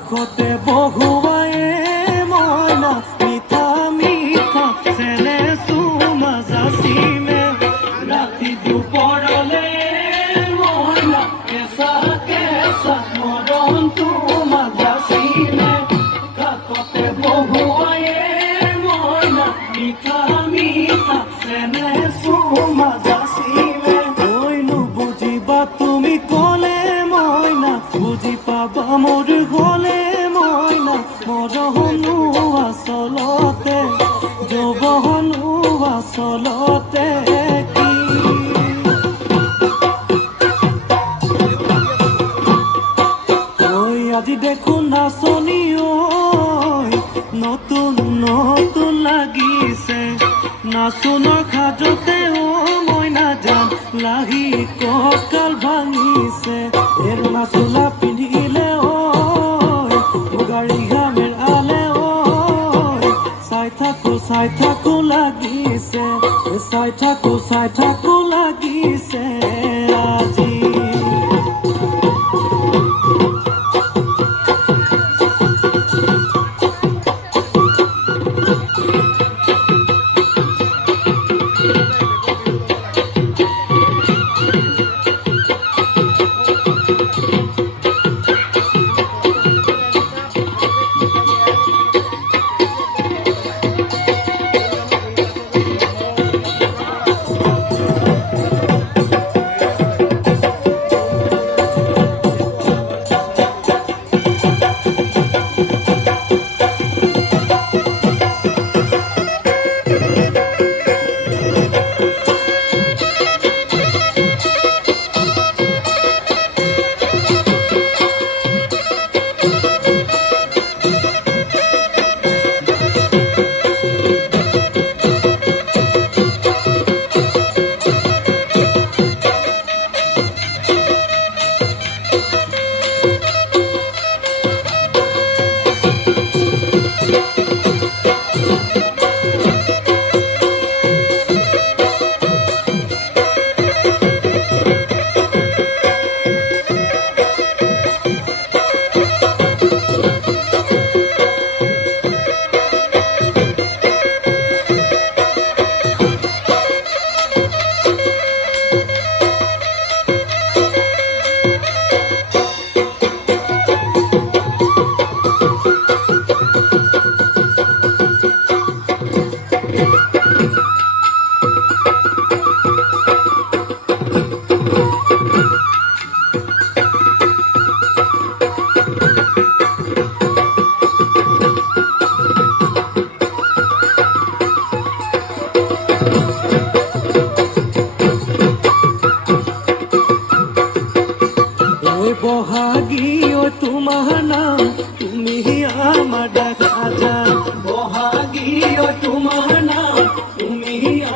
কাষতে বহুৱায়ে মইনা মিঠা মিঠা চেলে চুমা যাচিমে ৰাতি দুপৰলে মইনা কেঁচা কেঁচা মৰমটো যাচিমে কাষতে বহুৱায়ে মইনা মিঠা মিঠা চেলে চুমা যাচিমে কৈনো বুজিবা তুমি ক'লে মইনা বুজি পাবা মোৰ গ'লে মইনা মৰহনো আচলতে যৌৱনো আচলতে কি ঐ আজি দেখোন নাচনি ঐ নতুন নতুন লাগিছে নাচোনৰ সাজতে মইনা জান লাহি কঁকাল ভাঙিছে এৰনা চোলা পিন্ধিলে গাড়ী ঘামেৰ আলে চাই থাকো লাগিছে চাই থাকো লাগিছে আজি বহাগী তোমাৰ নাম তুমি আমাৰ দেখা যান বহাগী তোমাৰ নাম তুমি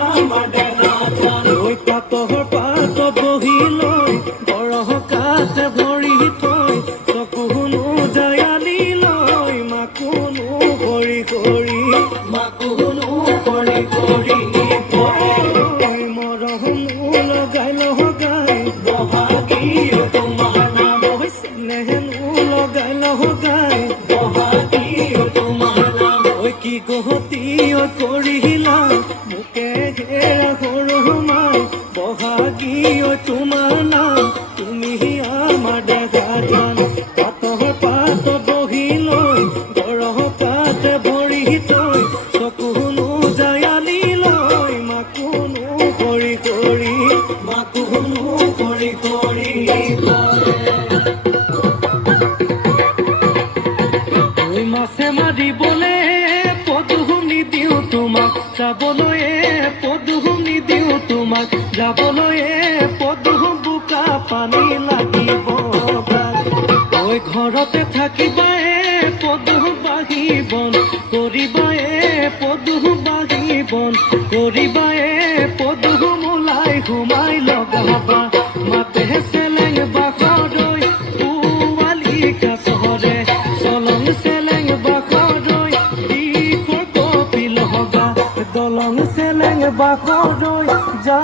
আমাৰ দেখা যান ঐ পাতৰ পাত বহি লৈ বৰহ কাঠ ভৰি থৈ চকুনো জয়ালি লৈ মাকুনো কৰি কৰি মৰহনো লগাই বহাগী তোমাৰ কি গহতি কৰিলা মোকে ঘেৰা সৰু মাই বহাগী তোমাৰ নাম তুমি আমাৰ দেখা যান পাতৰ পাত বহি লৈ গৰহ কাঠ ভৰি থৈ চকুনো জয়ালি লৈ মাকুনো কৰি মাছে মাৰিবলে পদুমনি দিওঁ তোমাক যাবলৈ পদুমনি দিওঁ তোমাক যাবলৈ পদুম বোকা পানী লাগিব ঐ ঘৰতে থাকিবা পদুম বাঢ়ি বন কৰিবা পদুম বাঢ়ি বন কৰিবা পদুম ওলাই সোমাই লগাবা মাতে চেলেং বাখৰৈ পোৱালি কাছৰে চলং চেলেং বাখৰৈ দলং চেলেং বাখৰৈ যা